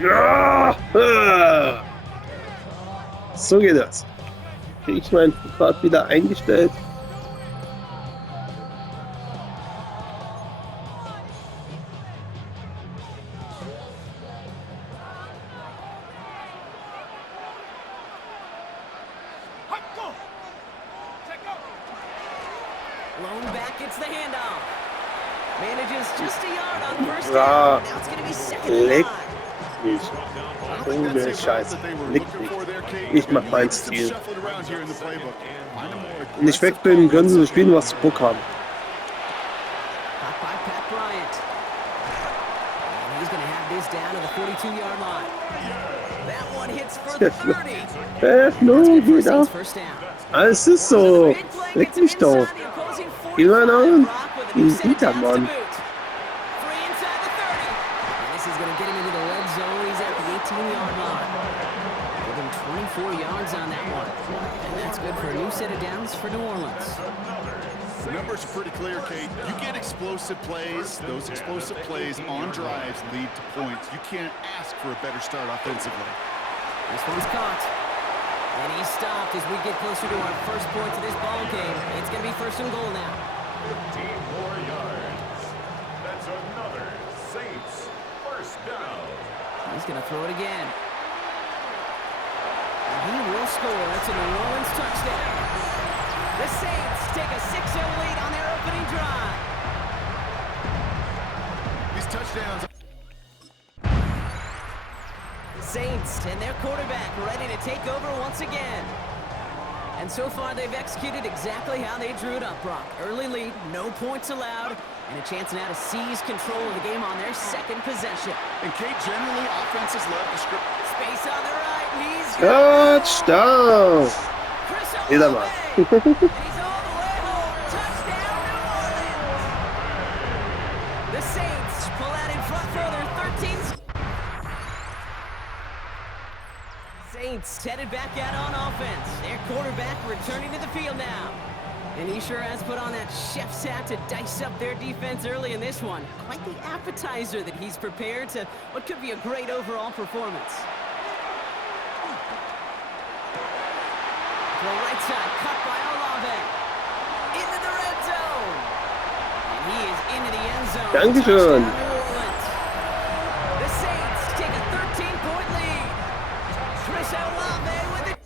Ja! So geht das. Krieg ich mein Fahrrad wieder eingestellt. Lone back gets the handoff. Manages just a yard on first Ja, down. Now it's going to be second and leck 9. mich. Ohne Scheiß. Leck mich. Ich mach meinen Stil. Wenn ich weg bin, können sie so spielen, was sie Bock haben. Caught by Pat Bryant. And he's going to have this down to the 42-yard line. That one hits for the 30. That's No, good for wieder. Saints first down. Es ist so. Big play Leck gets him mich doch. inside the opposing Geh mal 45. an. Brock with a new set of Hinter, downs to Mann. boot. Free inside the 30. And this is going to get him into the red zone. He's at the 18-yard line. Give him 24 yards on that one. And that's good for a new set of downs for New Orleans. The numbers are pretty clear, Kate. You get explosive plays. Those explosive plays on drives lead to points. You can't ask for a better start offensively. This one's caught. And he's stopped as we get closer to our first point to this ball game. It's going to be first and goal now. 15 more yards. That's another Saints first down. He's going to throw it again. And he will score. That's a New Orleans touchdown. The Saints take a 6-0 lead on their opening drive. These touchdowns. Saints and their quarterback ready to take over once again. And so far, they've executed exactly how they drew it up, Brock. Early lead, no points allowed, and a chance now to seize control of the game on their second possession. And Kate, generally, offenses love the script. Space on the right. He's Touchdown! Chris Wieder Olave. mal. And he's all the way home. Touchdown, New Orleans. The Saints pull out in front for their 13th. Saints headed back out on offense. Their quarterback returning to the field now. And he sure has put on that chef's hat to dice up their defense early in this one. Quite the appetizer that he's prepared to what could be a great overall performance. The right side cut by Olave. Into the red zone. And he is into the end zone. Dankeschön. Touchdown, New Orleans. The Saints take a 13-point lead. Chris Olave with it.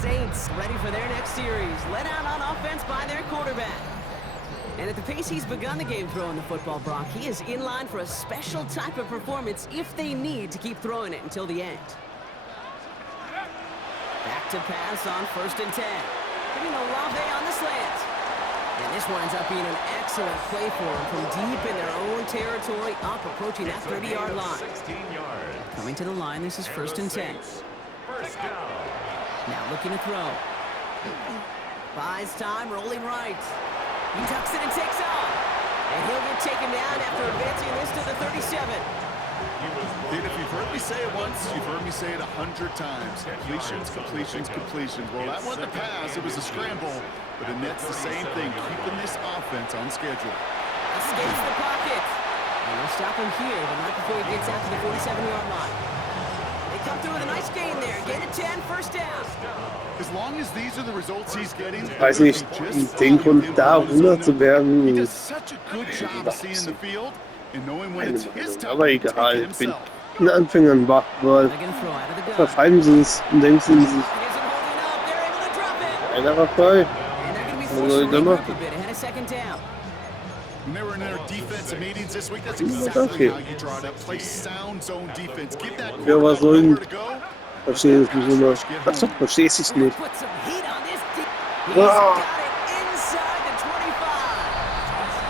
Saints ready for their next series. Let out on offense by their quarterback. And at the pace he's begun the game throwing the football, Brock, he is in line for a special type of performance if they need to keep throwing it until the end. Back to pass on first and 10. Hitting Olave on the slant. And this winds up being an excellent play for him from deep in their own territory, up approaching that 30-yard line. 16 yards. Coming to the line, this is first and 10. First down. Now looking to throw. Buys time, rolling right. He tucks it and takes off. And he'll get taken down after advancing this to the 37. Kate, if you've heard me say it once, you've heard me say it 100 times. Completions, completions, completions. Well, that wasn't a pass. It was a scramble. But it nets the same thing, keeping this offense on schedule. Escapes the pocket. And they'll stop him here, but not before he gets out to the 47-yard line. They come through with a nice gain there. Gain of 10, first down. As long as these are the results he's getting, Weiß nicht, den Grund da runter zu he werden, does such a good job seeing the field and knowing when keine it's his Meinung. time Aber to take egal, it ich bin himself. ein Anfänger wach, weil They're going to throw out of the gun. verfallen sie es und denken sie sich, Isn't holding up. They're able to drop it. einer war frei. And they're going to be Was forced soll to ich da regroup a machen? bit ahead of second down. When they were in their defensive meetings this week, that's Ja, exactly okay. how you draw it up. Play sound zone defense. Give that Ja, was soll denn? quarterback nowhere to go. Verstehe es nicht immer. Achso, verstehe ich We're nicht. gonna put some heat on this team. He's Wow. got it inside the 25.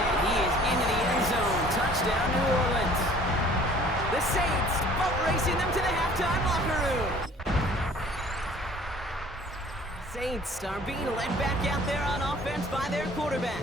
And he is into the end zone. Touchdown, New Orleans. The Saints boat racing them to the halftime locker room. Saints are being led back out there on offense by their quarterback.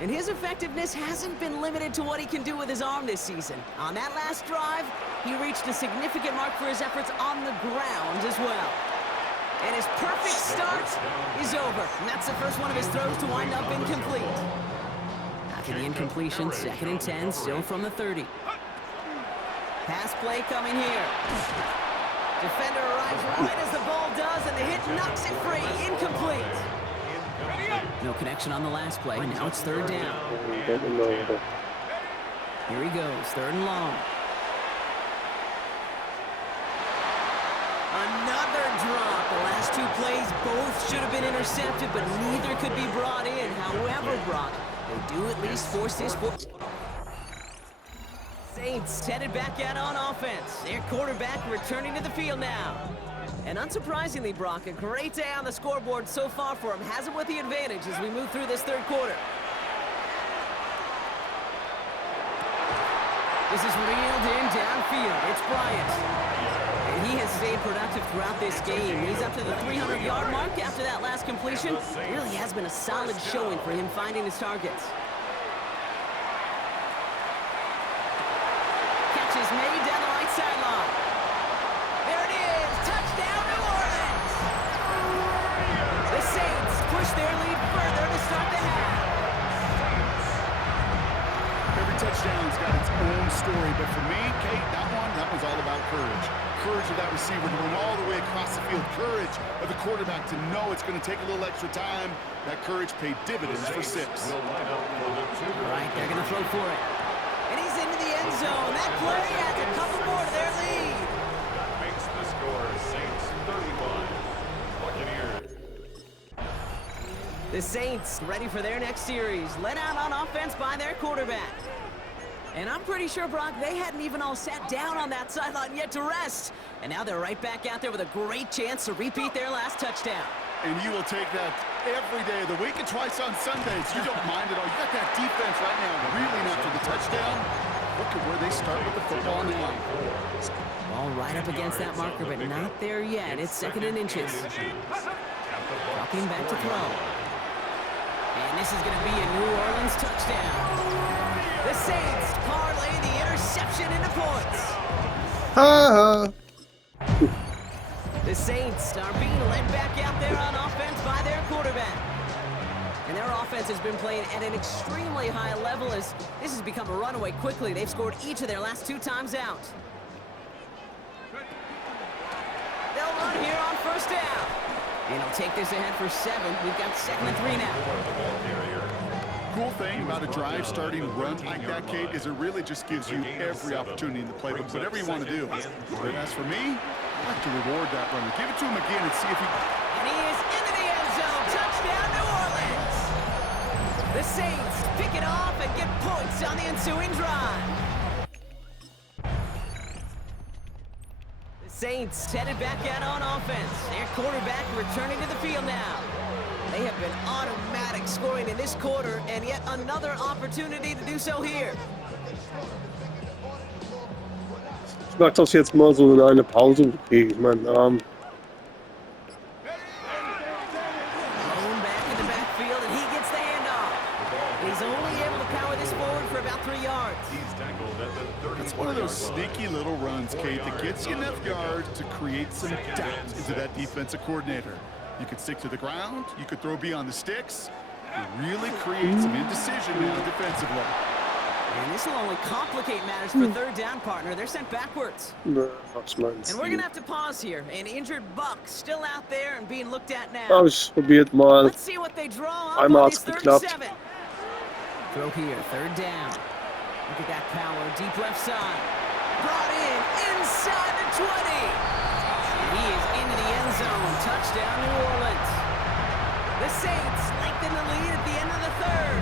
And his effectiveness hasn't been limited to what he can do with his arm this season. On that last drive, he reached a significant mark for his efforts on the ground as well. And his perfect start is over. And that's the first one of his throws to wind up incomplete. After the incompletion, second and 10, still from the 30. Pass play coming here. Defender arrives right as the ball does, and the hit knocks it free. Incomplete. No connection on the last play. Now it's third down. Here he goes, third and long. Another drop. The last two plays both should have been intercepted, but neither could be brought in. However, Brock, they do at least force this. Saints headed back out on offense. Their quarterback returning to the field now. And unsurprisingly, Brock, a great day on the scoreboard so far for him. Has him with the advantage as we move through this third quarter. This is reeled in downfield. It's Bryant. And he has stayed productive throughout this game. He's up to the 300-yard mark after that last completion. Really has been a solid showing for him finding his targets. Catch is made down the right sideline. There it is. Touchdown, New Orleans. The Saints push their lead further to start the half. Every touchdown's got its own story, but for me, Kate, that one's all about courage. Courage of that receiver to run all the way across the field. Courage of the quarterback to know it's going to take a little extra time. That courage paid dividends for 6. Right, they're going to throw for it. And he's into the end zone. That play adds a couple more to their lead. That makes the score Saints 31. Buccaneers. The Saints ready for their next series. Led out on offense by their quarterback. And I'm pretty sure, Brock, they hadn't even all sat down on that sideline yet to rest. And now they're right back out there with a great chance to repeat their last touchdown. And you will take that every day of the week and twice on Sundays. You don't mind at all. You got that defense right now reeling after the touchdown. Look at where they start with the football now. Ball right up against that marker, but not there yet. It's second and inches. Dropping back to throw. And this is going to be a New Orleans touchdown. The Saints parlay the interception into points. The Saints are being led back out there on offense by their quarterback. And their offense has been playing at an extremely high level as this has become a runaway quickly. They've scored each of their last 2 times out. They'll run here on first down. And he'll take this ahead for 7. We've got second and 3 now. Cool thing about a drive starting run like that, Kate, is it really just gives you every opportunity in the playbook, whatever you want to do. But as for me, I'd like to reward that runner. Give it to him again and see if he... And he is into the end zone. Touchdown, New Orleans. The Saints pick it off and get points on the ensuing drive. The Saints headed back out on offense. Their quarterback returning to the field now. They have been automatic scoring in this quarter, and yet another opportunity to do so here. Ich mag das jetzt mal so in eine Pause. Okay, ich meine, Thrown back in the backfield, and he gets the handoff. He's only able to power this forward for about 3 yards. He's tackled at the 30. It's one of those sneaky little runs, Kate, that gets you enough yards to create some doubt into that defensive coordinator. You could stick to the ground, you could throw beyond the sticks. It really creates some indecision now defensively. And this will only complicate matters for third down, partner. They're sent backwards. And we're going to have to pause here. An injured Buck still out there and being looked at now. Ich probiert mal. Let's see what they draw up Einmal on hat's this third geklappt. 7. Throw here, third down. Look at that power, deep left side. Brought in, inside the 20. And he is into the end zone. Touchdown, New Orleans. The Saints lengthen the lead at the end of the third.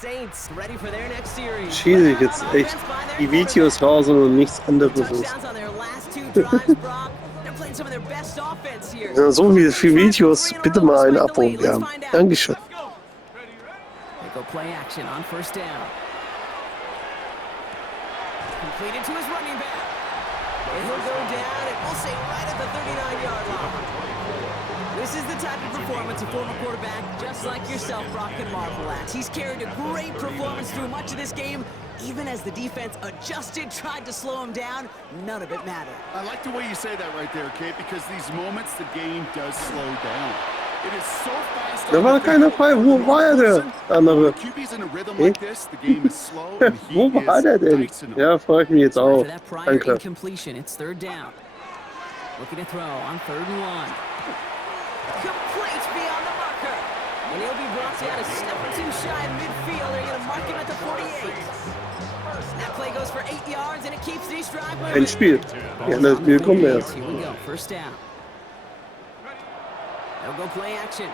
Saints ready for their next series. Schwierig jetzt echt. Die Videos raus und nichts anderes ist. Touchdowns on their last 2 drives, Brock. They're playing some of their best offense here. Ja, so viele Videos, bitte mal ein Abo gern. Dankeschön. They go play action on first down. Completed to his running back. And he'll go down, and we'll say right at the 39-yard line. This is the type of performance a former quarterback, just like yourself, Brock, can marvel at. He's carried a great performance through much of this game. Even as the defense adjusted, tried to slow him down, none of it mattered. I like the way you say that right there, Kate, because these moments the game does slow down. It is so fast. Da war keiner frei. Wo war der andere? QB's in a rhythm like this. The game is slow and he Wo war der is denn? dicing them. Ja, frage ich mich jetzt Sorry auch. for that prior Danke. incompletion. It's third down. Looking to throw on 3rd and 1. Complete beyond the marker. And he'll be brought down a step or two shy of midfield. They're going to mark him at the 48. That play goes for 8 yards, and it keeps these drive moving. Ein Spiel. Ja, das Spiel kommt erst. Here we go, first down. They'll go play action.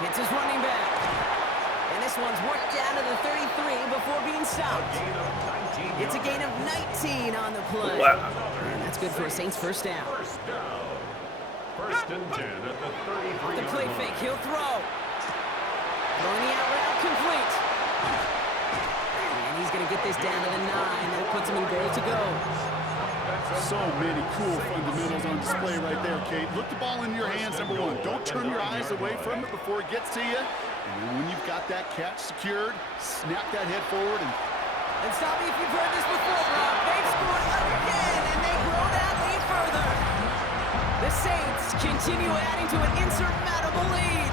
Hits his running back. And this one's worked down to the 33 before being stopped. It's a gain of 19 on the play. Wow. And that's good for a Saints first down. First and 10 at the 33. The play fake, he'll throw. Throwing the out route complete. And he's going to get this down to the 9. That puts him in goal to go. So many cool fundamentals on display right there, Kate. Look the ball in your hands, number one. Don't turn your eyes away from it before it gets to you. And then when you've got that catch secured, snap that head forward And stop me if you've heard this before, Rob. They've scored again, and they grow that lead further. The Saints continue adding to an insurmountable lead.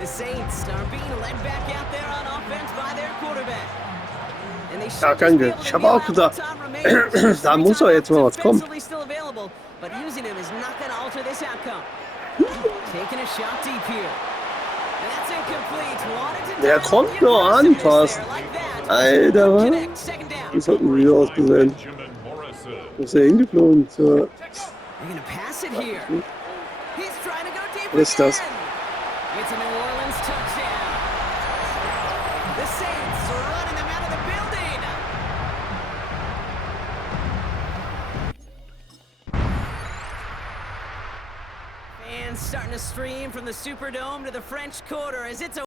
The Saints are being led back out there on offense by their quarterback. And they Ja, danke. Ich habe auch gesagt, da muss doch jetzt mal was kommen. Still available, but using him is not going to alter this outcome. Taking a shot deep here. And that's incomplete. Wanted to Der konnte nur anpassen. Alter, was? Das hat mir wieder ausgesehen. Benjamin Morrison. Wo ist er hingeflogen? So. They're going to pass it here. He's trying to go deep Was ist das? again. It's a New Orleans touchdown. The Saints are running them out of the building. Fans starting to stream from the Superdome to the French Quarter as it's a